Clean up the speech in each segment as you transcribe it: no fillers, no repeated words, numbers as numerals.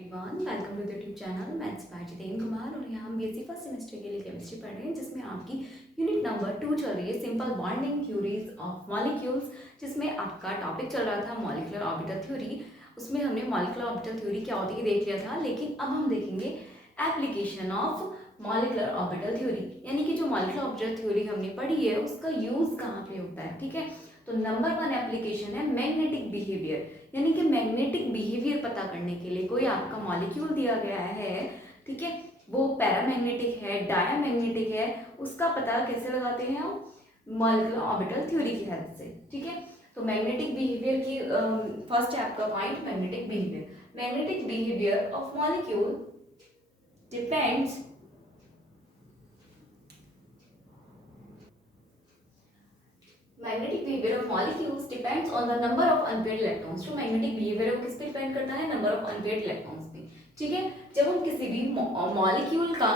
Everyone, welcome to the YouTube channel maths by Jitendra Kumar. और यहाँ हम बीएससी फर्स्ट सेमेस्टर के लिए केमिस्ट्री पढ़ रहे हैं, जिसमें आपकी यूनिट नंबर 2 चल रही है, simple bonding theories of molecules, जिसमें आपका टॉपिक चल रहा था मॉलिक्यूलर ऑर्बिटल थ्योरी। उसमें हमने मॉलिक्यूलर ऑर्बिटल थ्योरी क्या होती है देख लिया था, लेकिन अब हम देखेंगे application of molecular orbital theory, यानी कि जो मॉलिक्यूलर ऑर्बिटल थ्योरी हमने पढ़ी है उसका यूज कहाँ पे होता है। ठीक है, तो नंबर 1 एप्लीकेशन है मैग्नेटिक बिहेवियर, यानी कि मैग्नेटिक बिहेवियर पता करने के लिए कोई आपका मॉलिक्यूल दिया गया है, ठीक है, वो पैरामैग्नेटिक है, डायामैग्नेटिक है, उसका पता कैसे लगाते हैं हम मॉलिक्यूलर ऑर्बिटल थ्योरी की हेल्प से। ठीक है, तो मैग्नेटिक बिहेवियर की फर्स्ट है आपका point magnetic behaviour. Magnetic behaviour of molecule depends magnetic behaviour of molecules depends on the number of unpaired electrons. जो मैग्नेटिक बिहेवियर है वो किस पे डिपेंड करता है, नंबर ऑफ अनपेयर्ड इलेक्ट्रॉन्स पे। ठीक है, जब हम किसी भी मॉलिक्यूल का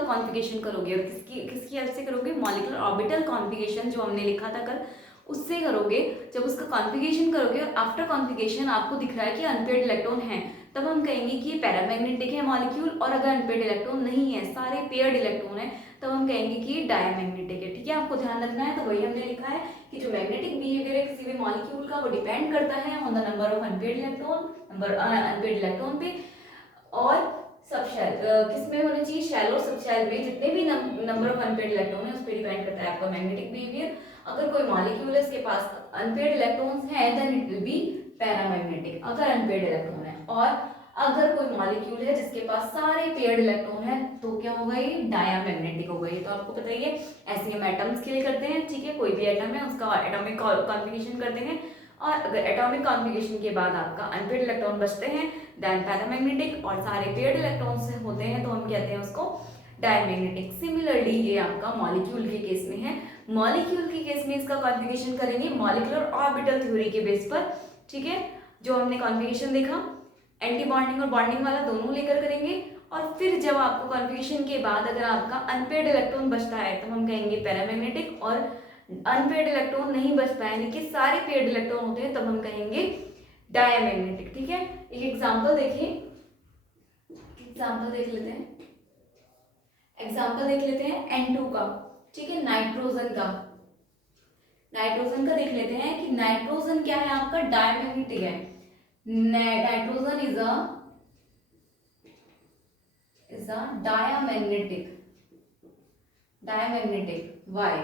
कॉन्फ़िगरेशन करोगे, और किसकी हेल्प से करोगे, मॉलिक्यूलर ऑर्बिटल कॉन्फ़िगरेशन जो हमने लिखा था कल, उससे करोगे। जब उसका कॉन्फ़िगरेशन करोगे और आफ्टर कॉन्फ़िगरेशन आपको दिख रहा है कि अनपेयर्ड इलेक्ट्रॉन है, तब हम कहेंगे कि ये पैरामैग्नेटिक है मॉलिक्यूल। और अगर अनपेयर्ड इलेक्ट्रॉन नहीं है, सारे पेयर्ड इलेक्ट्रॉन है, तब हम कहेंगे कि ये डायामैग्नेटिक है। ठीक है, आपको ध्यान रखना है। तो वही हमने लिखा है कि जो मैग्नेटिक बिहेवियर है किसी भी मॉलिक्यूल का, वो डिपेंड करता है on the number of unpaired electron पे। और सबशेल किस में होना चाहिए, शैलो सबशेल में जितने भी नंबर ऑफ अनपेयर्ड इलेक्ट्रॉन है उस पर डिपेंड करता है आपका मैग्नेटिक बिहेवियर। अगर कोई मॉलिक्यूल है उसके पास अनपेयर्ड इलेक्ट्रॉन्स हैं, then it will be paramagnetic, अगर अनपेयर्ड इलेक्ट्रॉन है। और अगर कोई मॉलिक्यूल है जिसके पास सारे पेयर्ड इलेक्ट्रॉन है, तो क्या होगा, ये डायामैग्नेटिक होगा। ये तो आपको पता ही है, ऐसे हम एटम्स के लिए करते हैं। ठीक है, कोई भी एटम है उसका एटॉमिक कॉन्फ़िगरेशन कर देंगे, और अगर एटॉमिक कॉन्फ़िगरेशन के बाद आपका अनपेयर्ड इलेक्ट्रॉन बचते हैं, देन पैरामैग्नेटिक, और सारे पेयर्ड इलेक्ट्रॉन्स होते हैं तो हम कहते हैं उसको डायमैग्नेटिक। सिमिलरली ये आपका मॉलिक्यूल के केस में है। मॉलिक्यूल के केस में इसका कॉन्फ़िगरेशन करेंगे मॉलिक्यूलर ऑर्बिटल थ्योरी के बेस पर। ठीक है, जो हमने कॉन्फ़िगरेशन देखा, एंटी बॉन्डिंग और बॉन्डिंग वाला दोनों लेकर करेंगे। और फिर जब आपको कॉन्फ़िगरेशन के बाद अगर आपका अनपेयर्ड इलेक्ट्रॉन बचता है, तो हम कहेंगे पैरामैग्नेटिक। और अनपेयर्ड इलेक्ट्रॉन नहीं बचता है, यानी कि सारे पेयर्ड इलेक्ट्रॉन होते हैं, तब हम कहेंगे डायमैग्नेटिक। ठीक है, एक एग्जांपल देखिए, एग्जांपल देख लेते हैं N2 का। ठीक है, नाइट्रोजन का देख लेते हैं कि नाइट्रोजन क्या है आपका, डायमैग्नेटिक है। Nitrogen is a diamagnetic why,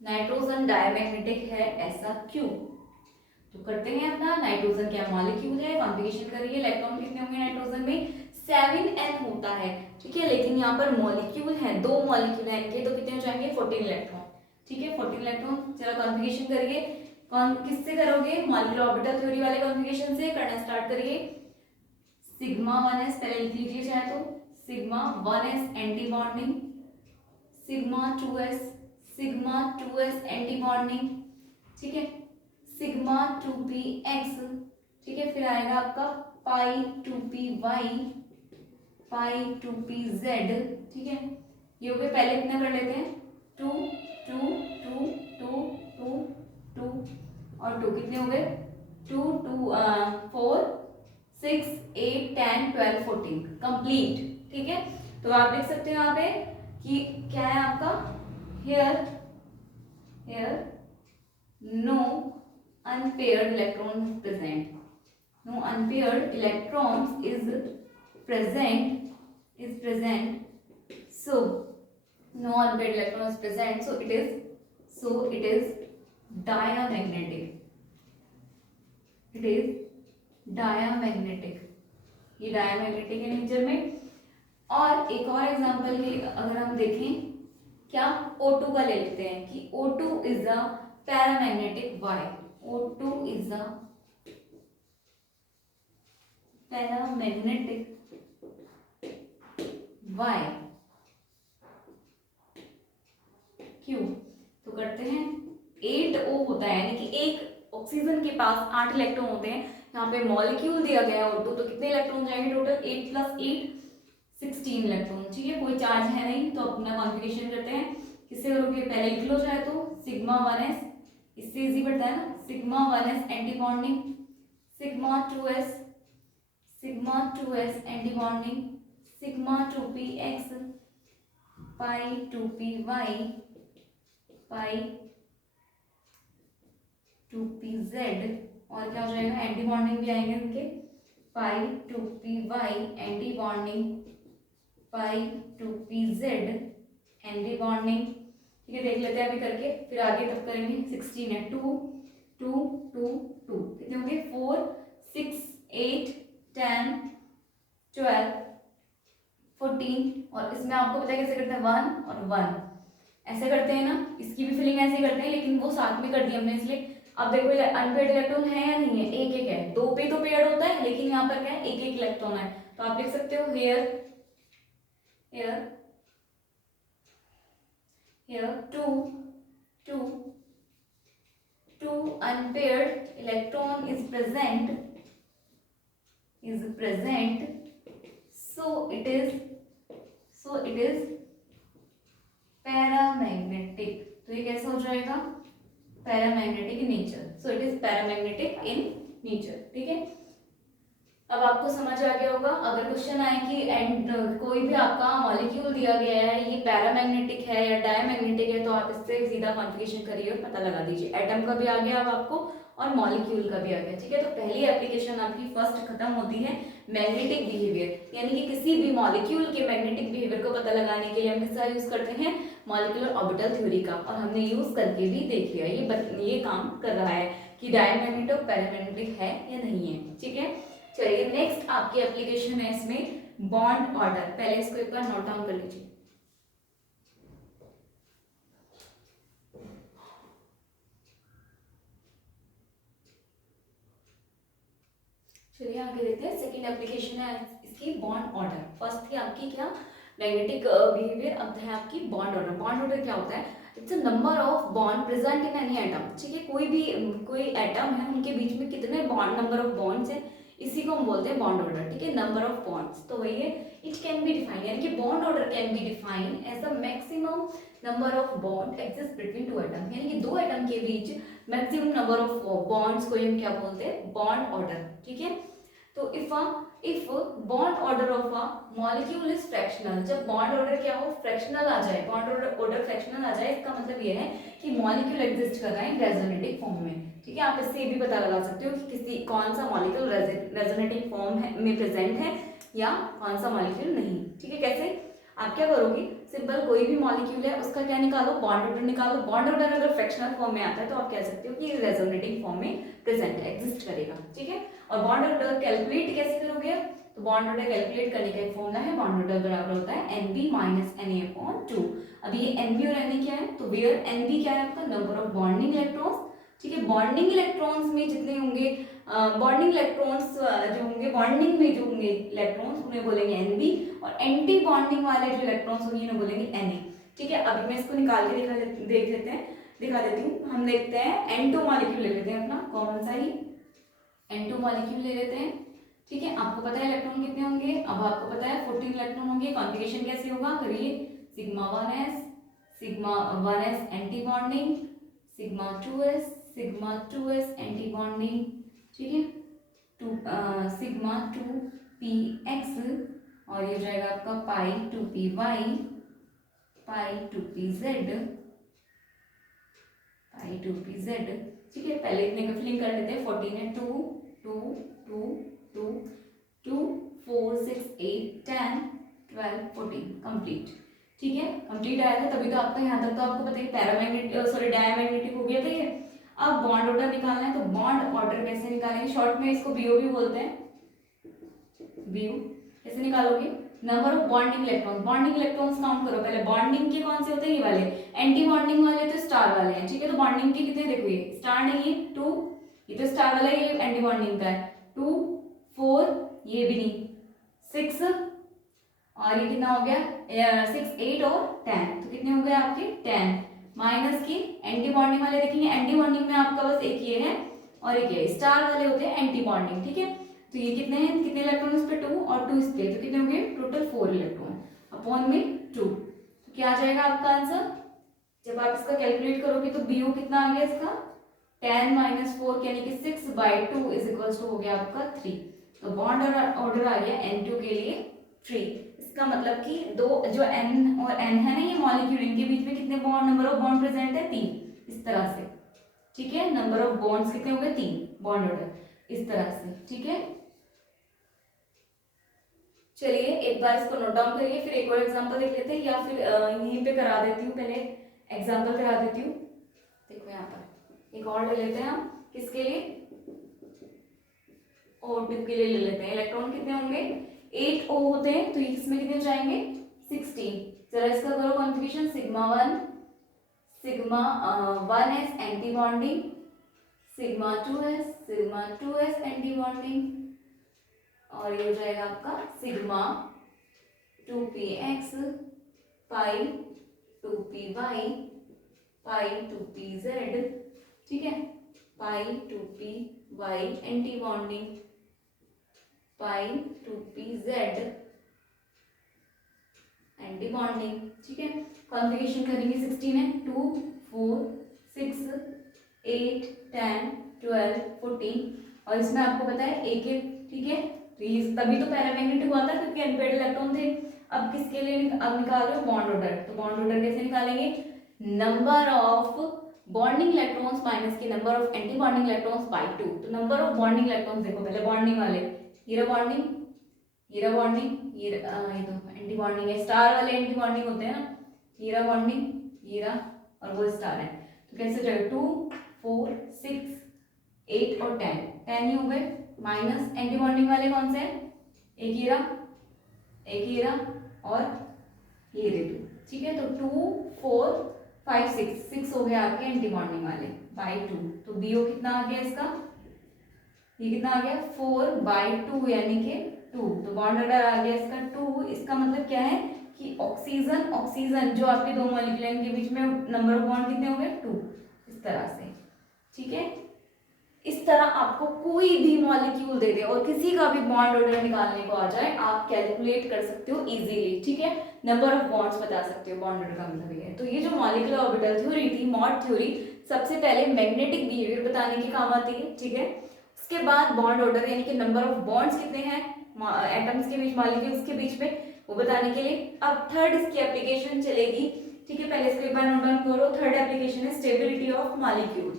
nitrogen diamagnetic है, ऐसा क्यों। तो करते हैं अपना, नाइट्रोजन क्या मॉलिक्यूल है, कॉन्फ़िगरेशन करिए। इलेक्ट्रॉन कितने होंगे नाइट्रोजन में, 7n होता है। ठीक है, लेकिन यहाँ पर मॉलिक्यूल है, 2 मॉलिक्यूल है इनके, तो कितने हो जाएंगे, 14 इलेक्ट्रॉन। ठीक है, 14 इलेक्ट्रॉन। चलो कॉन्फ़िगरेशन करिए। कौन किससे करोगे, मॉलिक्यूलर ऑर्बिटल थ्योरी वाले कॉन्फ़िगरेशन से करना स्टार्ट करिए। सिग्मा 1s पहले लिख लीजिए चाहे तो, sigma 1s anti bonding, sigma 2s anti bonding. ठीक है, सिग्मा 2px। ठीक है, फिर आएगा आपका पाई 2py, पाई 2pz। ठीक है, ये हो गए। पहले कितना कर लेते हैं, 2 2 2 2 2 2 और 2 कितने हो गए, 2 2 4 6 8 10 12 14 कंप्लीट। ठीक है, तो आप देख सकते हो यहाँ पे कि क्या है आपका, here no unpaired electrons present, no unpaired electrons is present, so no unpaired electron is present, so it is diamagnetic, ये डायमैग्नेटिक है नेचर में। और एक और एग्जांपल के अगर हम देखें, क्या O2 का ले लेते हैं कि O2 is a paramagnetic why, O2 is a paramagnetic why, क्यों। तो करते हैं, 8O होता है, यानी कि एक ऑक्सीजन के पास 8 इलेक्ट्रॉन होते हैं। यहाँ पे मॉलिक्यूल दिया गया है O2, तो कितने इलेक्ट्रॉन जाएंगे टोटल, 8 + 8 16 इलेक्ट्रॉन। ठीक है, कोई चार्ज है नहीं, तो अपना कॉन्फ़िगरेशन करते हैं। किससे करोगे, पहले लिख लो चाहे तो, सिग्मा 1s, इससे इजी पड़ता है ना, sigma 1s anti bonding, sigma 2s sigma 2s anti bonding, sigma 2px पाई 2py पाई 2pz, और क्या हो जाएगा, एंटी बॉन्डिंग भी आएंगे उनके, पाई 2py एंटी बॉन्डिंग पाई 2pz एंटी बॉन्डिंग। ठीक है, देख लेते हैं अभी करके, फिर आगे तब करेंगे। 16 है, 2 2 2 2 कितने होंगे, 4 6 8 10 12 14, और इसमें आपको पता है कैसे करते हैं, 1 और 1 ऐसे करते हैं ना, इसकी भी फिलिंग ऐसे करते हैं, लेकिन वो साथ में कर दी हमने इसलिए। अब देखो ये अनपेड इलेक्ट्रॉन है या नहीं है, एक एक है, दो पे तो पेड होता है, लेकिन यहाँ पर क्या है, एक एक इलेक्ट्रॉन है, तो आप लिख सकते हो here here here 2 unpaired electron is present, so it is paramagnetic। तो ये कैसा हो जाएगा, paramagnetic in nature, so it is paramagnetic in nature. ठीक है, अब आपको समझ आ गया होगा। अगर क्वेश्चन आए कि एंड कोई भी आपका मॉलिक्यूल दिया गया है, ये पैरामैग्नेटिक है या डायमैग्नेटिक है, तो आप इससे सीधा कॉन्फ़िगरेशन करिए और पता लगा दीजिए। एटम का भी आ गया अब आपको और मॉलिक्यूल का भी आ गया। ठीक है, तो पहली एप्लीकेशन आपकी फर्स्ट खत्म होती है मैग्नेटिक बिहेवियर, यानी कि किसी भी मॉलिक्यूल के मैग्नेटिक बिहेवियर को पता लगाने के लिए हम किसका यूज करते हैं, मॉलिक्यूलर ऑर्बिटल थ्योरी का, और हमने यूज करके भी देख लिया ये काम कर रहा है कि डायमैग्नेटिक और पैरामैग्नेटिक है या नहीं है। ठीक है, चलिए नेक्स्ट आपकी एप्लीकेशन है इसमें बॉन्ड ऑर्डर। पहले इसको एक बार नोट डाउन कर लीजिए। चलिए आगे देखते हैं, सेकंड एप्लीकेशन है इसकी बॉन्ड ऑर्डर। फर्स्ट थी आपकी क्या, मैग्नेटिक बिहेवियर, अब है आपकी बॉन्ड ऑर्डर। बॉन्ड ऑर्डर क्या होता है, it's a number of bond present in any atom. ठीक है, कोई एटम है, उनके बीच में कितने बॉन्ड, नंबर ऑफ बॉन्ड्स है, इसी को हम बोलते हैं बॉन्ड ऑर्डर। ठीक है, नंबर ऑफ बॉन्ड्स, तो वही है इट कैन बी डिफाइन, यानी कि bond order can be define as the maximum number of bond exist between two atom, यानी कि दो एटम के बीच मैक्सिमम नंबर ऑफ बॉन्ड्स को हम क्या बोलते हैं, बॉन्ड ऑर्डर। ठीक है, तो if bond order of a molecule is fractional, जब बॉन्ड ऑर्डर क्या हो, फ्रैक्शनल आ जाए, बॉन्ड ऑर्डर फ्रैक्शनल आ जाए, इसका मतलब ये है कि मॉलिक्यूल एग्जिस्ट कर रहा है रेजोनेटिक फॉर्म में। ठीक है, आप इससे ये भी पता लगा सकते हो कि किसी कौन सा मॉलिक्यूल रेजोनेटिक फॉर्म में प्रेजेंट है या कौन सा मॉलिक्यूल नहीं। ठीक है, कैसे आप क्या करोगे, सिंपल कोई भी मॉलिक्यूल है उसका क्या निकालो, बॉन्ड ऑर्डर निकालो। बॉन्ड ऑर्डर अगर फ्रैक्शनल फॉर्म में आता है तो आप कह सकते हो कि रेजोनेटिंग फॉर्म में प्रेजेंट है, एग्जिस्ट करेगा। ठीक है, और बॉन्ड ऑर्डर कैलकुलेट कैसे करोगे, तो बॉन्ड ऑर्डर कैलकुलेट करने का एक फॉर्मूला है, बॉन्ड ऑर्डर बराबर होता है Nb माइनस Na/2। अब ये Nb और Na क्या है, तो वेयर Nb क्या है आपका, नंबर ऑफ बॉन्डिंग इलेक्ट्रॉन्स। ठीक है, बॉन्डिंग इलेक्ट्रॉन्स में जितने होंगे, बॉन्डिंग इलेक्ट्रॉन्स जो होंगे, बॉन्डिंग में जो होंगे इलेक्ट्रॉन्स उन्हें बोलेंगे Nb, और एंटी बॉन्डिंग वाले जो इलेक्ट्रॉन्स होंगे उन्हें बोलेंगे Na। ठीक है, अभी मैं इसको निकाल के दिखा देती हूँ। हम देखते हैं N2 मॉलिक्यूल ले लेते हैं अपना कॉमन सा ही, N2 मॉलिक्यूल ले लेते हैं। ठीक है, आपको पता है इलेक्ट्रॉन कितने होंगे, अब आपको पता है 14 इलेक्ट्रॉन होंगे। कॉन्फ़िगरेशन कैसे होगा, करिए, sigma 1s anti bonding, sigma 2s anti bonding. ठीक है, सिग्मा 2px, और ये जाएगा आपका पाई 2py पाई 2pz। ठीक है, पहले इतने का फिलिंग कर लेते हैं। 14 है, 2 2 2 2 2 4 6 8 10 12 14 कंप्लीट। ठीक है, कंप्लीट आया था, तभी तो आपका यहाँ तक तो आपको पता है पैरामैग्नेटिक डायमैग्नेटिक हो गया था ये। अब बॉन्ड ऑर्डर निकालना है, तो बॉन्ड ऑर्डर कैसे निकालेंगे, शॉर्ट में इसको बीओ भी बोलते हैं, बीओ। कैसे निकालोगे, number of bonding electrons, bonding electrons count करो पहले। बॉन्डिंग के कौन से होते हैं, ये वाले, एंटी बॉन्डिंग वाले तो स्टार वाले हैं। ठीक है, तो बॉन्डिंग के कितने, देखो ये स्टार नहीं है 2, ये तो स्टार वाला है, ये एंटी बॉन्डिंग का है 2 4, ये भी नहीं 6, और ये कितना हो गया 6 8 और 10, तो कितने हो गए आपके 10, माइनस की एंटी बॉन्डिंग वाले देखेंगे, एंटी बॉन्डिंग में आपका बस एक ये है और एक ये, स्टार वाले होते हैं एंटी बॉन्डिंग। ठीक है, तो ये कितने हैं, कितने इलेक्ट्रॉन इस पे 2 और 2 इस पे, तो कितने हो गए टोटल 4 इलेक्ट्रॉन अपॉन में 2। तो क्या आ जाएगा आपका आंसर, जब आप इसका कैलकुलेट करोगे तो बीओ कितना आ गया इसका 10 - 4 यानी कि 6/2 इज इक्वल्स टू हो गया आपका 3। तो बॉन्ड ऑर्डर आ गया N2 के लिए 3। इसका मतलब कि दो जो N और N है ना ये मॉलिक्यूल, इनके बीच में कितने bond number of bond present है 3, इस तरह से। ठीक है, नंबर ऑफ बॉन्ड्स कितने हो गए 3, बॉन्ड ऑर्डर इस तरह से। ठीक है, चलिए एक बार इसको नोट डाउन करिए, फिर एक और एग्जांपल देख लेते हैं, या फिर यहीं पे करा देती हूँ, पहले एग्जांपल करा देती हूँ। देखो यहाँ पर एक और ले लेते हैं हम, किसके लिए, O2 के लिए ले लेते हैं। इलेक्ट्रॉन कितने होंगे 8 O होते हैं, तो इसमें कितने हो जाएंगे 16। जरा इसका करो configuration, sigma 1 S anti bonding, sigma 2 S anti bonding, और ये हो जाएगा आपका सिग्मा 2px पाई 2py पाई 2pz। ठीक है, पाई 2py एंटी बॉन्डिंग पाई 2pz एंटी बॉन्डिंग। ठीक है, कॉन्फ़िगरेशन करेंगे 16 है, 2 4 6 8 10 12 14, और इसमें आपको पता है एक एक। ठीक है, तभी तो पैरामैग्नेटिक हुआ था क्योंकि अनपेयर्ड इलेक्ट्रॉन थे। अब किसके लिए अब निकाल रहे हो बॉन्ड ऑर्डर, तो बॉन्ड ऑर्डर कैसे निकालेंगे, number of bonding electrons minus के number of antibonding electrons by 2। तो नंबर ऑफ बॉन्डिंग इलेक्ट्रॉन्स देखो, पहले बॉन्डिंग वाले हीरा बॉन्डिंग ये तो एंटी बॉन्डिंग है, स्टार वाले एंटी बॉन्डिंग होते हैं ना, हीरा बॉन्डिंग हीरा और वो स्टार है। तो कैसे जाएगा 2 4 6 8 और 10 ही हो गए, माइनस एंटी बॉन्डिंग वाले कौन से हैं, एक हीरा और हीरे 2। ठीक है, तो 2 4 5 6 हो गया आपके एंटी बॉन्डिंग वाले बाई 2। तो बीओ कितना आ गया इसका, ये कितना आ गया 4 बाई 2 यानी कि 2। तो बॉन्ड ऑर्डर आ गया इसका 2। इसका मतलब क्या है कि ऑक्सीजन जो आपके दो मॉलिक्यूल के बीच में नंबर ऑफ बॉन्ड कितने हो गए 2, इस तरह से। ठीक है, इस तरह आपको कोई भी मॉलिक्यूल दे दे और किसी का भी बॉन्ड ऑर्डर निकालने को आ जाए, आप कैलकुलेट कर सकते हो इजीली। ठीक है, नंबर ऑफ बॉन्ड्स बता सकते हो, बॉन्ड ऑर्डर का मतलब ये है। तो ये जो मॉलिक्यूलर ऑर्बिटल थ्योरी थी, मॉड थ्योरी, सबसे पहले मैग्नेटिक बिहेवियर बताने के काम आती है। ठीक है, उसके बाद बॉन्ड ऑर्डर यानी कि नंबर ऑफ बॉन्ड्स कितने हैं एटम्स के बीच, मॉलिक्यूल्स के बीच में, वो बताने के लिए। अब थर्ड इसकी एप्लीकेशन चलेगी। ठीक है, पहले इसको एक बार नोट डाउन करो। थर्ड एप्लीकेशन है स्टेबिलिटी ऑफ मॉलिक्यूल।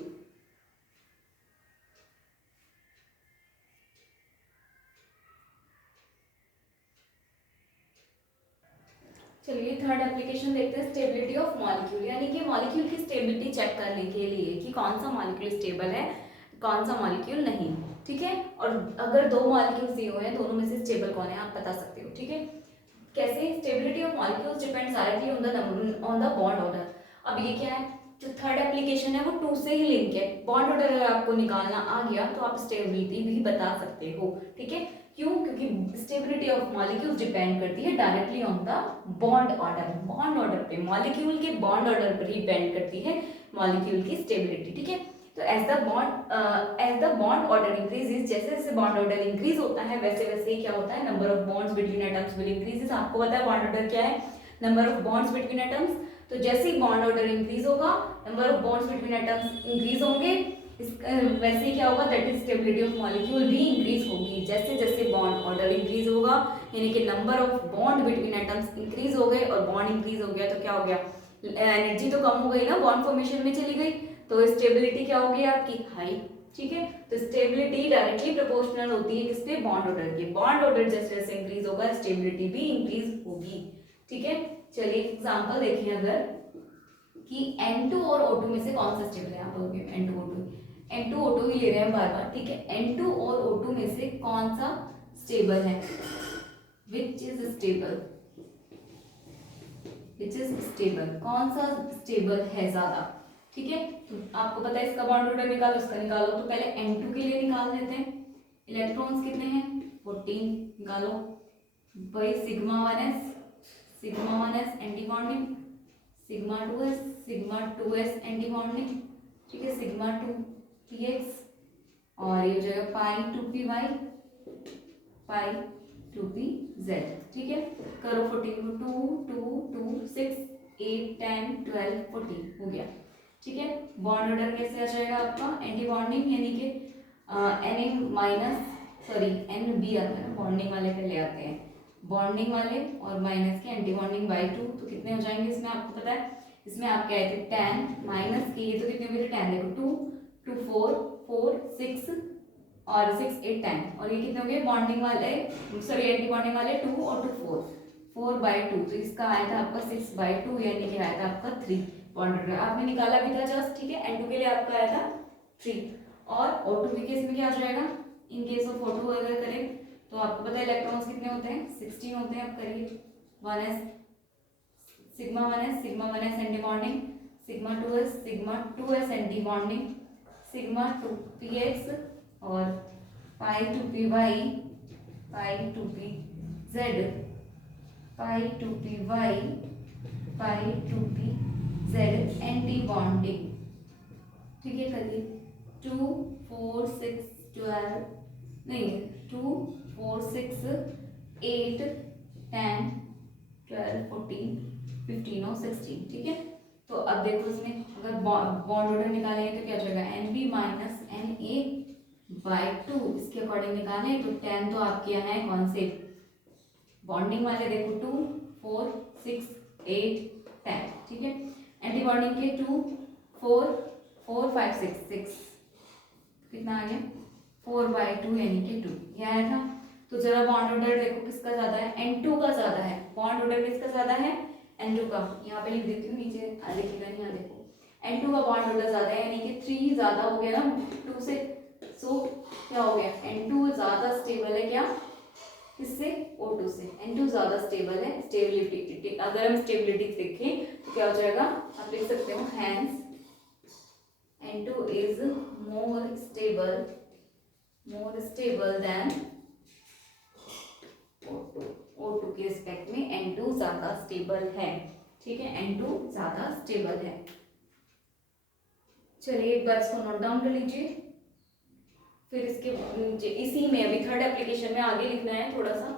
चलिए थर्ड एप्लीकेशन देखते हैं, स्टेबिलिटी ऑफ मॉलिक्यूल, यानी कि मॉलिक्यूल की स्टेबिलिटी चेक करने के लिए कि कौन सा मॉलिक्यूल स्टेबल है, कौन सा मॉलिक्यूल नहीं। ठीक है, और अगर दो मॉलिक्यूल्स दिए हुए हैं, दोनों में से स्टेबल कौन है आप बता सकते हो। ठीक है, कैसे, stability of molecules depends directly on the bond order. अब ये क्या है, जो थर्ड एप्लीकेशन है वो 2 से ही लिंक है। बॉन्ड ऑर्डर अगर आपको निकालना आ गया तो आप स्टेबिलिटी भी बता सकते हो। ठीक है, क्यों, क्योंकि स्टेबिलिटी ऑफ मॉलिक्यूल्स डिपेंड करती है directly on the bond order. Bond order पे, मॉलिक्यूल के बॉन्ड ऑर्डर पर ही डिपेंड करती है मॉलिक्यूल की स्टेबिलिटी। ठीक है, तो as the bond order increases, जैसे जैसे बॉन्ड ऑर्डर इंक्रीज होता है वैसे वैसे ही क्या होता है, number of bonds between atoms will increases. आपको पता है बॉन्ड ऑर्डर क्या है, number of bonds between atoms. तो जैसे ही बॉन्ड ऑर्डर इंक्रीज होगा, number of bonds between atoms increase होंगे, वैसे ही क्या होगा, that is stability of molecule भी इंक्रीज होगी। जैसे जैसे बॉन्ड ऑर्डर इंक्रीज होगा, यानी कि number of bond between atoms increase हो गए और बॉन्ड इंक्रीज हो गया तो क्या हो गया, एनर्जी तो कम हो गई ना, बॉन्ड फॉर्मेशन में चली गई, तो स्टेबिलिटी क्या होगी आपकी, हाई। ठीक है, तो स्टेबिलिटी डायरेक्टली प्रोपोर्शनल होती है किसपे, बॉन्ड ऑर्डर के। बॉन्ड ऑर्डर जैसे जैसे इंक्रीज होगा, स्टेबिलिटी भी इंक्रीज होगी। ठीक है, चलिए एग्जांपल देखिए अगर कि N2 और O2 में से कौन सा स्टेबल है, आप बोलोगे N2 O2 ही ले रहे हैं बार बार। ठीक है, N2 और O2 में से कौन सा स्टेबल है, विच इज स्टेबल, कौन सा स्टेबल है ज्यादा। ठीक है, आपको पता है इसका बॉन्ड ऑर्डर निकालो, इसका निकालो। तो पहले N2 के लिए निकाल देते हैं, इलेक्ट्रॉन्स कितने हैं 14, निकालो भाई। Sigma 1s anti bonding, sigma 2s anti bonding. ठीक है, सिग्मा 2px और ये हो जाएगा पाई 2py पाई 2pz। ठीक है, करो 14 को 2 2 2 6 8 10 12 14 हो गया। ठीक है, बॉन्ड ऑर्डर कैसे आ जाएगा आपका, एंटी बॉन्डिंग यानी कि Na सॉरी एन बी आता है ना, बॉन्डिंग वाले पहले आते हैं, बॉन्डिंग वाले और माइनस के एंटी बॉन्डिंग बाई 2, तो कितने हो जाएंगे इसमें आपको पता है, इसमें आपके आए थे 10 माइनस के, ये तो कितने हुए थे 10, देखो 2 2 4 4 6 और 6 8 10, और ये कितने हो गए बॉन्डिंग वाले, सॉरी एंटी बॉन्डिंग वाले 2 और 2 4 4 बाई 2, तो इसका आया था आपका 6 बाई 2, यानी कि आया था आपका 3 बॉन्डेड, आपने निकाला भी था जस्ट, ठीक है। N2 के लिए आपका आया था 3, और O2 के केस में क्या आ जाएगा, इन केस ऑफ O2 अगर करें तो आपको पता है इलेक्ट्रॉन्स कितने होते हैं, 16 होते हैं। आप करिए 1s sigma 1s anti bonding, sigma 2s anti bonding, sigma 2px और पाई 2py पाई 2pz पाई 2py पाई 2pz एंटी बॉन्डिंग, ठीक है। करिए 2 4 6 12 नहीं 2 4 6 8 10 12 14 15 और 16, ठीक है। तो अब देखो इसमें अगर बॉन्ड ऑर्डर निकालेंगे तो क्या हो जाएगा, N B minus N A by 2, इसके अकॉर्डिंग निकालें तो 10 तो आपके यहाँ है कौन से बॉन्डिंग वाले, देखो 2 4 6 8 10, ठीक है। एंटी बॉन्डिंग के 2 4 4 5 6 6, कितना आ गया 4 बाई 2 यानी कि 2, ये आया था। तो जरा बॉन्ड ऑर्डर देखो किसका ज्यादा है, N2 का ज्यादा है, बॉन्ड ऑर्डर किसका ज्यादा है, N2 का, यहाँ पे लिख देती हूँ नीचे लिखेगा नहीं, यहाँ देखो N2 का बॉन्ड ऑर्डर ज्यादा है, यानी कि 3 ज्यादा हो गया ना 2 से, सो क्या हो गया N2 ज्यादा स्टेबल है, क्या किससे, O2 से, N2 ज्यादा स्टेबल है, स्टेबिलिटी, अगर हम स्टेबिलिटी देखें तो क्या हो जाएगा, आप लिख सकते हो hence N2 is more stable than O2, O2 के रिस्पेक्ट में N2 ज्यादा स्टेबल है, ठीक है, N2 ज्यादा स्टेबल है। चलिए एक बार इसको नोट डाउन कर लीजिए, फिर इसके नीचे इसी में अभी थर्ड एप्लीकेशन में आगे लिखना है थोड़ा सा।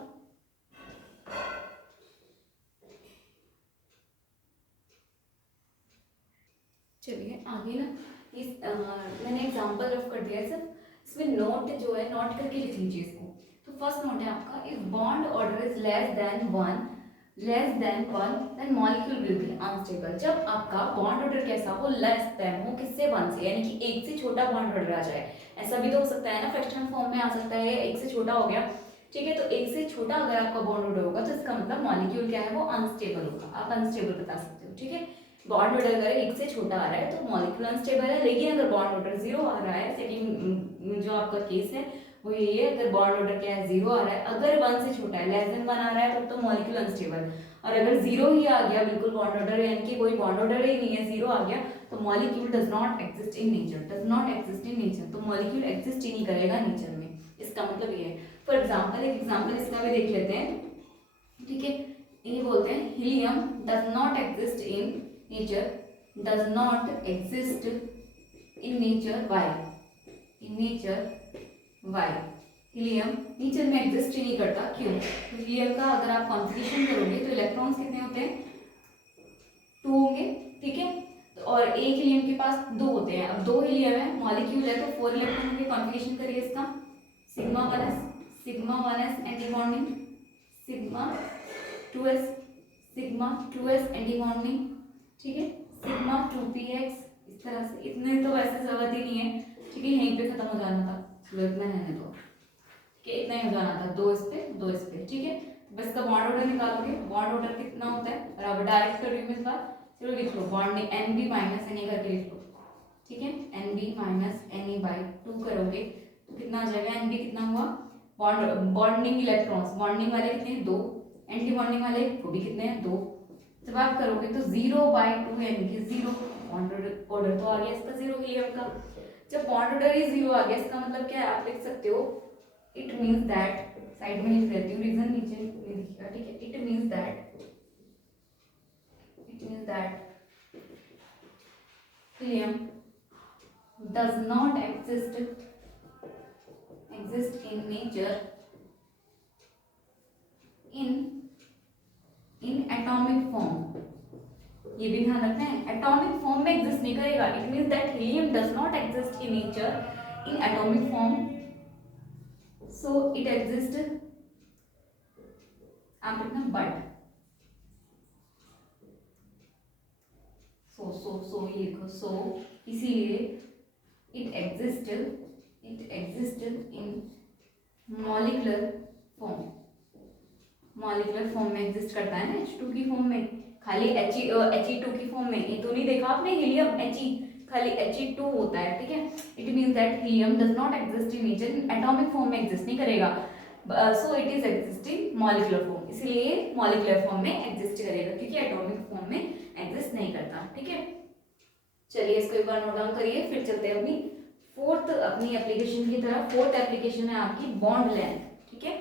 चलिए आगे ना इस मैंने एग्जांपल रफ कर दिया है सर, इसमें नोट जो है नोट करके लिख लीजिए इसको। तो फर्स्ट नोट है आपका, if bond order is less than one then molecule will be unstable. जब आपका बॉन्ड ऑर्डर कैसा हो, लेस देन हो किससे, वन से, यानी कि एक से छोटा बॉन्ड ऑर्डर आ जाए, ऐसा भी तो हो सकता है ना, फ्रैक्शनल फॉर्म में आ सकता है, एक से छोटा हो गया, ठीक है। तो एक से छोटा अगर आपका बॉन्ड ऑर्डर होगा तो इसका मतलब मॉलिक्यूल क्या है, वो अनस्टेबल होगा, आप अनस्टेबल बता सकते हो, ठीक है। बॉन्ड ऑर्डर अगर एक से छोटा आ रहा है तो मॉलिक्यूल अनस्टेबल है, लेकिन अगर बॉन्ड ऑर्डर 0 आ रहा है, सेकंड जो आपका केस है वो ये है, अगर बॉन्ड ऑर्डर क्या है 0 आ रहा है, अगर 1 से छोटा है, लेस देन 1 आ रहा है तो मॉलिक्यूल अनस्टेबल, और अगर 0 ही आ गया बिल्कुल बॉन्ड ऑर्डर, यानी कि कोई बॉन्ड ऑर्डर ही नहीं है, 0 आ गया, तो molecule does not exist in nature, तो मॉलिक्यूल एग्जिस्ट ही नहीं करेगा नेचर में, इसका मतलब ये है। फॉर एग्जाम्पल एक एग्जाम्पल इसका भी देख लेते हैं, ठीक है। ये बोलते हैं helium does not exist in nature, does not exist in nature, why, in nature why, helium nature में एग्जिस्ट ही नहीं करता, क्यों, हीलियम का अगर आप कॉन्फ़िगरेशन करोगे तो इलेक्ट्रॉन्स कितने होते हैं, 2 होंगे, ठीक है। तो और एक हीलियम के पास 2 होते हैं, अब 2 हीलियम है, मॉलिक्यूल है, तो 4 इलेक्ट्रॉन होंगे, कॉन्फ़िगरेशन करिए इसका, sigma 1s anti bonding, sigma 2s anti bonding, ठीक है, सिग्मा 2px, इस तरह से, इतने तो वैसे जरूरत ही नहीं है, ठीक है, यहीं पे खत्म हो जाना था, इतना रहने दो, ठीक है, इतना ही हो जाना था, 2 इस पे, ठीक है। बस इसका बॉन्ड ऑर्डर निकालोगे, बॉन्ड ऑर्डर कितना होता है, और अब डायरेक्ट कर रही हूँ इस बार, चलो लिख लो, bond N B minus N A करके लिख लो, ठीक है, N B minus N A by 2 करोगे तो कितना आ जाएगा, एन बी कितना हुआ, बॉन्डिंग इलेक्ट्रॉन्स, बॉन्डिंग वाले कितने हैं 2, एंटी बॉन्डिंग वाले वो भी कितने हैं 2, जब आप करोगे तो 0/2 यानी कि 0, बॉन्ड ऑर्डर तो आ गया इसका 0 हीलियम का, जब बॉन्ड ऑर्डर ही 0 आ गया इसका मतलब क्या है, आप लिख सकते हो, इट मींस दैट, साइड में लिख देती हूँ, रीजन नीचे नहीं लिखिएगा, ठीक है, it means that helium does not exist in nature in atomic form, ये भी ध्यान रखना है, एटॉमिक फॉर्म में एग्जिस्ट नहीं करेगा, it means that helium does not exist in nature in atomic form, so it exist, आप लिखना बट, सो ये लिखो, सो इसीलिए it exist in molecular form, molecular form में एग्जिस्ट करता है ना H2 की फॉर्म में, खाली He2 की फॉर्म में, ये तो नहीं देखा आपने हीलियम He, खाली He2 होता है, ठीक है। It means that helium does not exist in nature, atomic form में एग्जिस्ट नहीं करेगा, so it is existing molecular form, इसलिए मॉलिक्यूलर फॉर्म में एग्जिस्ट करेगा क्योंकि एटॉमिक फॉर्म में एग्जिस्ट नहीं करता, ठीक है। चलिए इसको एक बार नोट डाउन करिए, फिर चलते हैं अपनी फोर्थ अपनी एप्लीकेशन की तरफ। फोर्थ एप्लीकेशन है आपकी बॉन्ड लेंथ, ठीक है।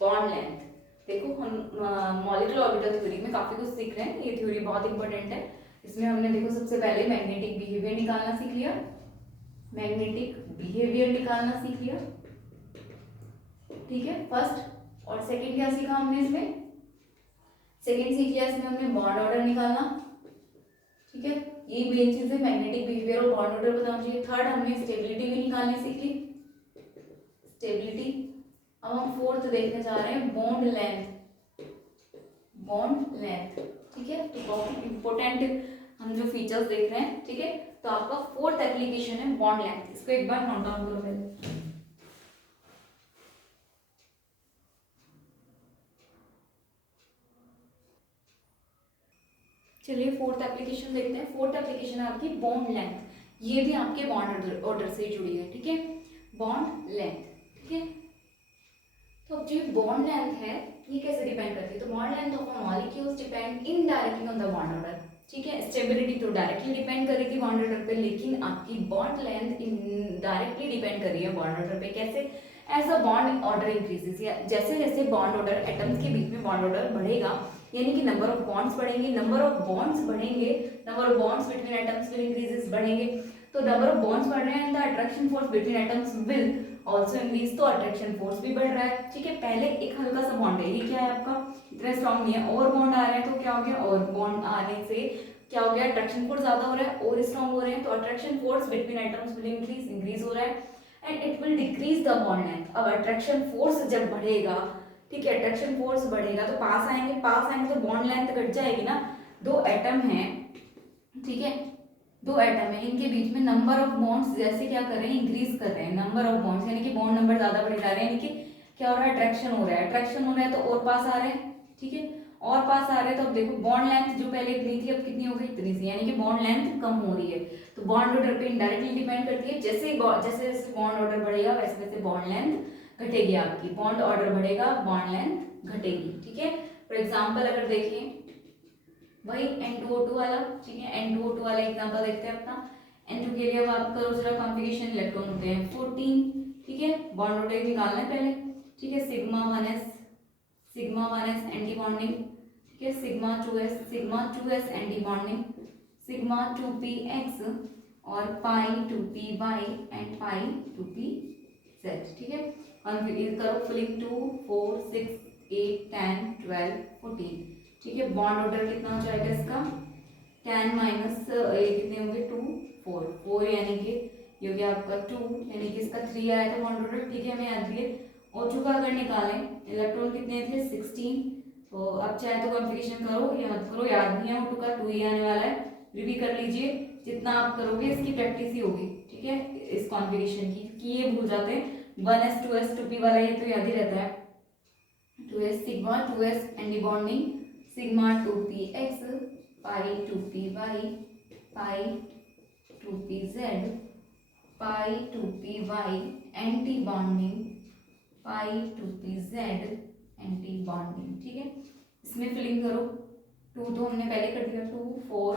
बॉन्ड लेंथ देखो, हम मॉलिक्यूलर ऑर्बिटल थ्योरी में काफी कुछ सीख रहे हैं, ये थ्योरी बहुत इंपॉर्टेंट है। इसमें हमने देखो सबसे पहले मैग्नेटिक बिहेवियर निकालना सीख लिया, मैग्नेटिक बिहेवियर निकालना सीख लिया, ठीक है, फर्स्ट। और सेकंड क्या सीखा हमने इसमें, सेकंड सीख लिया इसमें हमने बॉन्ड ऑर्डर निकालना, ठीक है, ये मेन चीज है, मैग्नेटिक बिहेवियर और बॉन्ड ऑर्डर बताना चाहिए। थर्ड हमने स्टेबिलिटी भी निकालनी सीख ली, स्टेबिलिटी। अब हम फोर्थ देखने जा रहे हैं बॉन्ड लेंथ, बॉन्ड लेंथ, ठीक है। तो बहुत इंपॉर्टेंट हम जो फीचर्स देख रहे हैं, ठीक है। तो आपका फोर्थ एप्लीकेशन है बॉन्ड लेंथ, इसको एक बार नोट डाउन करो पहले। चलिए फोर्थ एप्लीकेशन देखते हैं। फोर्थ एप्लीकेशन है आपकी बॉन्ड लेंथ, ये भी आपके बॉन्ड ऑर्डर से जुड़ी है, ठीक है, बॉन्ड लेंथ, ठीक है। तो अब जो बॉन्ड लेंथ है ये कैसे डिपेंड करती है, तो bond length of a molecules depend indirectly on the bond order, ठीक है। स्टेबिलिटी तो डायरेक्टली डिपेंड कर रही थी बॉन्ड ऑर्डर पे, लेकिन आपकी बॉन्ड लेंथ इनडायरेक्टली डिपेंड कर रही है बॉन्ड ऑर्डर पे। कैसे, as a bond order increases, या जैसे जैसे बॉन्ड ऑर्डर एटम्स के बीच में बॉन्ड ऑर्डर बढ़ेगा, यानी कि नंबर ऑफ बॉन्ड्स बढ़ेंगे, नंबर ऑफ बॉन्ड्स बढ़ेंगे, number of bonds between atoms will increases, बढ़ेंगे, तो नंबर ऑफ बॉन्ड्स बढ़ रहे हैं and the attraction force between atoms will also increase, तो अट्रैक्शन फोर्स भी बढ़ रहा है, ठीक है। पहले एक हल्का सा बॉन्ड है, ये क्या है आपका, इतना स्ट्रॉन्ग नहीं है, और बॉन्ड आ रहे हैं तो क्या हो गया, और बॉन्ड आने से क्या हो गया, अट्रैक्शन फोर्स ज्यादा हो रहा है और स्ट्रॉन्ग हो रहे हैं, तो attraction force between atoms will increase हो रहा है and it will decrease the bond length. अब अट्रैक्शन फोर्स जब बढ़ेगा, ठीक है, अट्रैक्शन फोर्स बढ़ेगा तो पास आएंगे तो बॉन्ड लेंथ घट जाएगी ना। दो एटम है, ठीक है, दो एटम है, इनके बीच में नंबर ऑफ बॉन्ड्स जैसे क्या कर रहे हैं, इंक्रीज कर रहे हैं, नंबर ऑफ बॉन्ड्स, यानी कि बॉन्ड नंबर ज्यादा बढ़े जा रहे हैं, यानी कि क्या हो रहा है, अट्रैक्शन हो रहा है, अट्रैक्शन हो रहा है तो और पास आ रहे हैं, ठीक है, और पास आ रहे हैं। तो अब देखो बॉन्ड लेंथ जो पहले इतनी थी अब कितनी हो गई, इतनी सी, यानी कि बॉन्ड लेंथ कम हो रही है। तो बॉन्ड ऑर्डर पे इनडायरेक्टली डिपेंड करती है, जैसे जैसे बॉन्ड ऑर्डर बढ़ेगा वैसे वैसे बॉन्ड लेंथ घटेगी आपकी, बॉन्ड ऑर्डर बढ़ेगा बॉन्ड लेंथ घटेगी, ठीक है। फॉर एग्जाम्पल अगर देखें वही N2O2 वाला, ठीक है, N2O2 वाला एग्जाम्पल देखते हैं अपना। N2 के लिए अब आप करो जरा कॉन्फ़िगरेशन, इलेक्ट्रॉन होते हैं 14, ठीक है, बॉन्ड ऑर्डर निकालना है पहले, ठीक है, सिग्मा 1s एंटी बॉन्डिंग, ठीक है, sigma 2s anti bonding, sigma 2px और पाई 2py एंड पाई 2pz, ठीक है। करो फिलिंग 2 4 6 8 10 12 14, ठीक है। बॉन्ड ऑर्डर कितना हो जाएगा इसका, 10 माइनस ये कितने होंगे 2 4 यानी कि ये हो गया आपका 2, यानी कि इसका 3 आया था बॉन्ड ऑर्डर, ठीक है, हमें याद दिए। O2 का अगर निकालें, इलेक्ट्रॉन कितने थे 16, तो अब चाहे तो कॉन्फ़िगरेशन करो, याद नहीं है O2 का 2 ही आने वाला है, रिव्यू कर लीजिए, जितना आप करोगे इसकी प्रैक्टिस ही होगी, ठीक है, इस कॉन्फ़िगरेशन की, कि ये भूल जाते हैं 1s 2s 2p वाला, ये तो याद ही रहता है, 2s sigma 2s anti bonding, sigma 2px पाई 2py पाई 2pz पाई 2py एंटी बॉन्डिंग पाई 2pz एंटी बॉन्डिंग, ठीक है। इसमें फिलिंग करो, 2 तो हमने पहले कर दिया, 2 4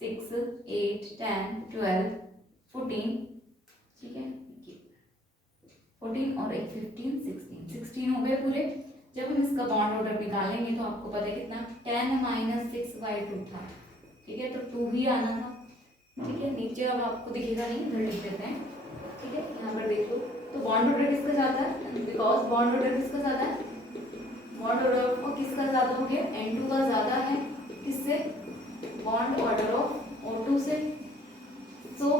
6 8 10 12 14, ठीक है, 14 और 8 15 16 हो गए पूरे। जब हम इसका बॉन्ड ऑर्डर निकालेंगे तो आपको पता है कितना, 10 माइनस 6/2 था, ठीक है, तो 2 ही आना था, ठीक है। नीचे अब आपको दिखेगा नहीं, इधर लिख देते हैं, ठीक है, यहाँ पर देखो, तो बॉन्ड ऑर्डर किसका ज्यादा है, बिकॉज बॉन्ड ऑर्डर किसका ज्यादा है, बॉन्ड ऑर्डर को किसका ज्यादा हो गया, N2 का ज्यादा है, किससे, बॉन्ड ऑर्डर ऑफ O2 से। सो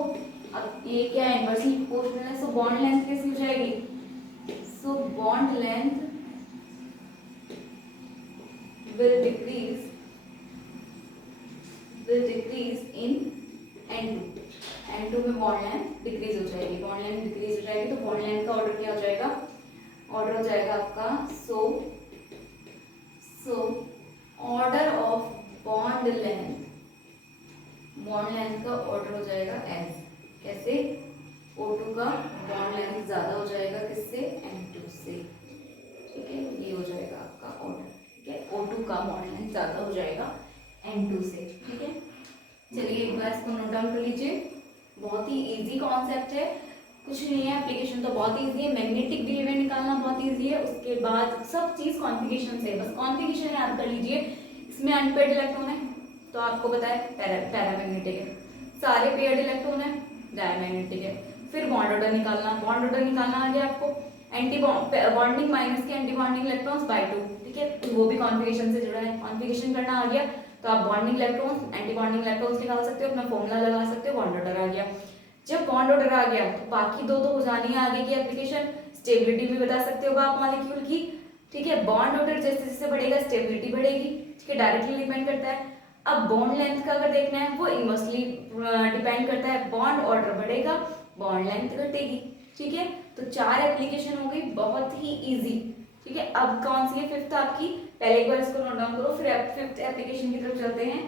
अब ये क्या है, इनवर्सली प्रोपोर्शनल है, सो बॉन्ड लेंथ कैसी हो जाएगी, So bond length will decrease in N2। N2 में बॉन्ड लेंथ डिक्रीज हो जाएगी, बॉन्ड लेंथ डिक्रीज हो जाएगी, तो बॉन्ड लेंथ का ऑर्डर क्या हो जाएगा, ऑर्डर हो जाएगा आपका so order of bond length का ऑर्डर हो जाएगा एज, कैसे, O2 का बॉन्ड लेंथ ज्यादा हो जाएगा किससे, N2 से, ठीक है, ये हो जाएगा आपका ऑर्डर, ठीक है, O2 का बॉन्ड लेंथ ज्यादा हो जाएगा N2 से, ठीक है। चलिए एक बार इसको नोट डाउन कर लीजिए, बहुत ही इजी कॉन्सेप्ट है, कुछ नहीं है, एप्लीकेशन तो बहुत इजी है, मैग्नेटिक बिहेवियर निकालना बहुत इजी है, उसके बाद सब चीज कॉन्फ़िगरेशन से, बस कॉन्फ़िगरेशन याद कर लीजिए। इसमें अनपेयर्ड इलेक्ट्रॉन है तो आपको पता है पैरामैग्नेटिक है, सारे पेयर्ड इलेक्ट्रॉन है डायमैग्नेटिक है। फिर बॉन्ड ऑर्डर निकालना आ गया आपको, एंटी बॉन्डिंग माइनस के एंटी बॉन्डिंग इलेक्ट्रॉन्स बाय 2, ठीक है, तो वो भी कॉन्फ़िगरेशन से जुड़ा है, कॉन्फ़िगरेशन करना आ गया तो आप bonding electrons anti bonding electrons निकाल सकते हो, अपना फॉर्मूला लगा सकते हो, बॉन्ड ऑर्डर आ गया। जब बॉन्ड ऑर्डर आ गया तो बाकी दो तो हो जानी है आगे की एप्लीकेशन, स्टेबिलिटी भी बता सकते हो आप मॉलिक्यूल की, ठीक है, बॉन्ड ऑर्डर जैसे जैसे बढ़ेगा स्टेबिलिटी बढ़ेगी, ठीक है, डायरेक्टली डिपेंड करता है। अब बॉन्ड लेंथ का अगर देखना है वो इनवर्सली डिपेंड करता है, बॉन्ड ऑर्डर बढ़ेगा बॉन्ड लेंथ घटेगी, ठीक है, तो 4 एप्लीकेशन हो गई, बहुत ही इजी, ठीक है। अब कौन सी है, फिफ्थ आपकी, पहले एक बार इसको नोट डाउन करो, फिर फिफ्थ एप्लीकेशन की तरफ चलते हैं।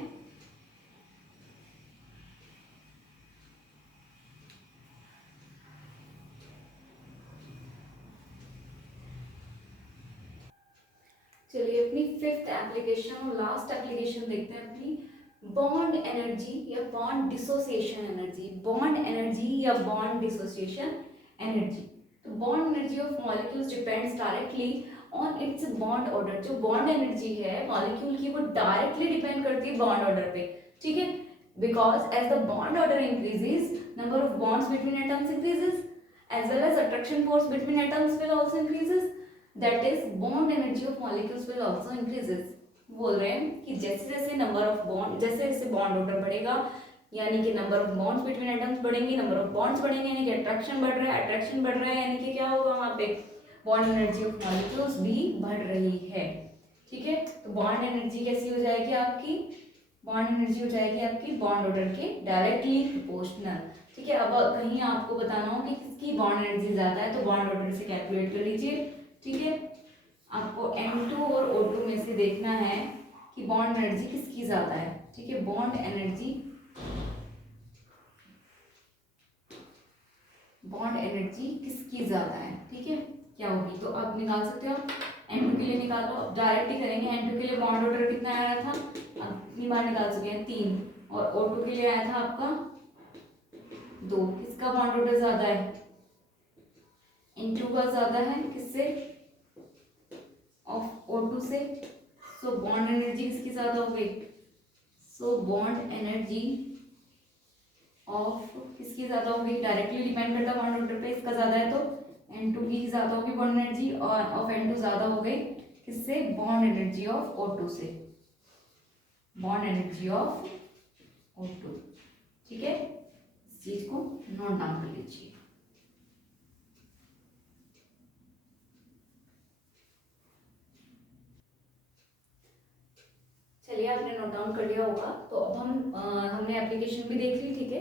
चलिए अपनी फिफ्थ एप्लीकेशन और लास्ट एप्लीकेशन देखते हैं अपनी, बॉन्ड एनर्जी या bond dissociation energy, bond energy या बॉन्ड डिसोसिएशन एनर्जी। तो bond energy of molecules depends directly on it's bond order, जो बॉन्ड एनर्जी है मॉलिक्यूल की वो डायरेक्टली डिपेंड करती है बॉन्ड ऑर्डर पे, ठीक है, because as the bond order increases number of bonds between atoms increases as well as attraction force between atoms will also increases, that is bond energy of molecules will also increases। बोल रहे हैं कि जैसे जैसे number of bond, जैसे जैसे bond order बढ़ेगा यानी कि number of bonds between atoms बढ़ेंगे, नंबर ऑफ बॉन्ड्स बढ़ेंगे यानी कि अट्रैक्शन बढ़ रहा है, अट्रैक्शन बढ़ रहा है यानी कि क्या होगा वहाँ पे, बॉन्ड एनर्जी ऑफ मॉलिक्यूल्स भी बढ़ रही है, ठीक है। तो बॉन्ड एनर्जी कैसी हो जाएगी आपकी, बॉन्ड एनर्जी हो जाएगी आपकी बॉन्ड ऑर्डर के डायरेक्टली प्रोपोर्शनल, ठीक है। अब कहीं आपको बताना हो कि किसकी बॉन्ड एनर्जी ज्यादा है तो बॉन्ड ऑर्डर से कैलकुलेट कर लीजिए, ठीक है। आपको N2 और O2 में से देखना है कि बॉन्ड एनर्जी किसकी ज्यादा है, ठीक है, बॉन्ड एनर्जी किसकी ज्यादा है, ठीक है, क्या होगी, तो आप निकाल सकते हो, N2 के लिए निकालो, अब डायरेक्ट ही करेंगे, N2 के लिए बॉन्ड ऑर्डर कितना आया था, अब कितनी बार निकाल चुके हैं, 3, और O2 के लिए आया था आपका 2, किसका बॉन्ड ऑर्डर ज्यादा है, N2 का ज्यादा है, किससे, ऑफ O2 से, सो बॉन्ड एनर्जी किसकी ज्यादा हो गई, सो बॉन्ड एनर्जी ऑफ किसकी ज्यादा होगी, डायरेक्टली डिपेंड करता है बॉन्ड ऑर्डर पे, इसका ज्यादा है तो N2 की ज्यादा होगी बॉन्ड एनर्जी, और ऑफ N2 ज्यादा हो गई किससे, बॉन्ड एनर्जी ऑफ O2 से, बॉन्ड एनर्जी ऑफ O2, ठीक है, इस चीज को नोट डाउन कर लीजिए। चलिए आपने नोट डाउन कर लिया होगा, तो अब हमने एप्लीकेशन भी देख ली, ठीक है,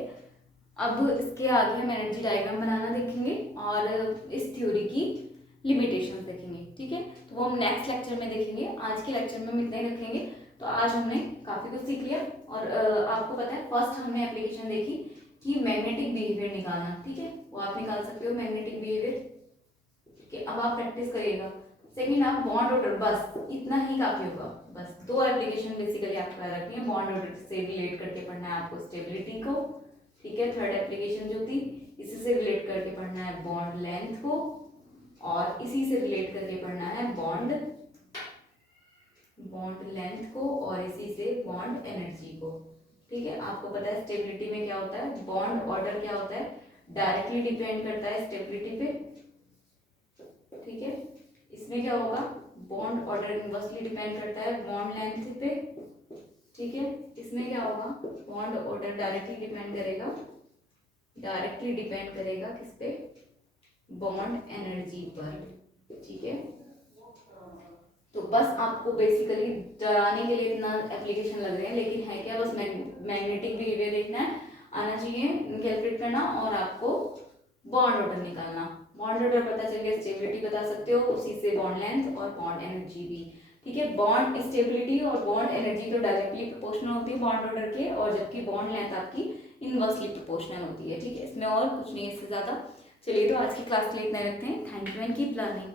अब इसके आगे हम एनर्जी डायग्राम बनाना देखेंगे और इस थ्योरी की लिमिटेशंस देखेंगे, ठीक है, तो वो हम नेक्स्ट लेक्चर में देखेंगे, आज के लेक्चर में हम इतना ही रखेंगे। तो आज हमने काफ़ी कुछ सीख लिया, और आपको पता है फर्स्ट हमने एप्लीकेशन देखी कि मैग्नेटिक बिहेवियर निकालना, ठीक है, वो आप निकाल सकते हो मैग्नेटिक बिहेवियर, ठीक है, अब आप प्रैक्टिस करिएगा। सेकेंड आप बॉन्ड ऑर्डर, बस इतना ही काफ़ी होगा, बस 2 एप्लीकेशन बेसिकली आपको याद रखनी है, बॉन्ड ऑर्डर से रिलेट करके पढ़ना है आपको स्टेबिलिटी को, ठीक है, थर्ड एप्लीकेशन जो थी इसी से रिलेट करके पढ़ना है बॉन्ड लेंथ को, और इसी से रिलेट करके पढ़ना है बॉन्ड लेंथ को, और इसी से बॉन्ड एनर्जी को, ठीक है। आपको पता है स्टेबिलिटी में क्या होता है, बॉन्ड ऑर्डर क्या होता है, डायरेक्टली डिपेंड करता है स्टेबिलिटी पे, ठीक है, इसमें क्या होगा, बॉन्ड ऑर्डर इनवर्सली डिपेंड करता है बॉन्ड लेंथ पे, ठीक है, इसमें क्या होगा, बॉन्ड ऑर्डर डायरेक्टली डिपेंड करेगा किस पे, बॉन्ड एनर्जी पर, ठीक है। तो बस आपको बेसिकली डराने के लिए इतना एप्लीकेशन लग रहे हैं, लेकिन है क्या, बस मैग्नेटिक बिहेवियर देखना है, आना चाहिए, कैलकुलेट करना, और आपको बॉन्ड ऑर्डर निकालना। बॉन्ड ऑर्डर पता चल गया, स्टेबिलिटी बता सकते हो, उसी से बॉन्ड लेंथ और बॉन्ड एनर्जी भी। ठीक है, बॉन्ड स्टेबिलिटी और बॉन्ड एनर्जी तो डायरेक्टली प्रोपोर्शनल होती है बॉन्ड ऑर्डर के, और जबकि बॉन्ड लेंथ आपकी इनवर्सली प्रोपोर्शनल होती है। ठीक है, इसमें और कुछ नहीं है इससे ज़्यादा। चलिए, तो आज की क्लास के लिए इतना रखते हैं। Thank you and keep learning.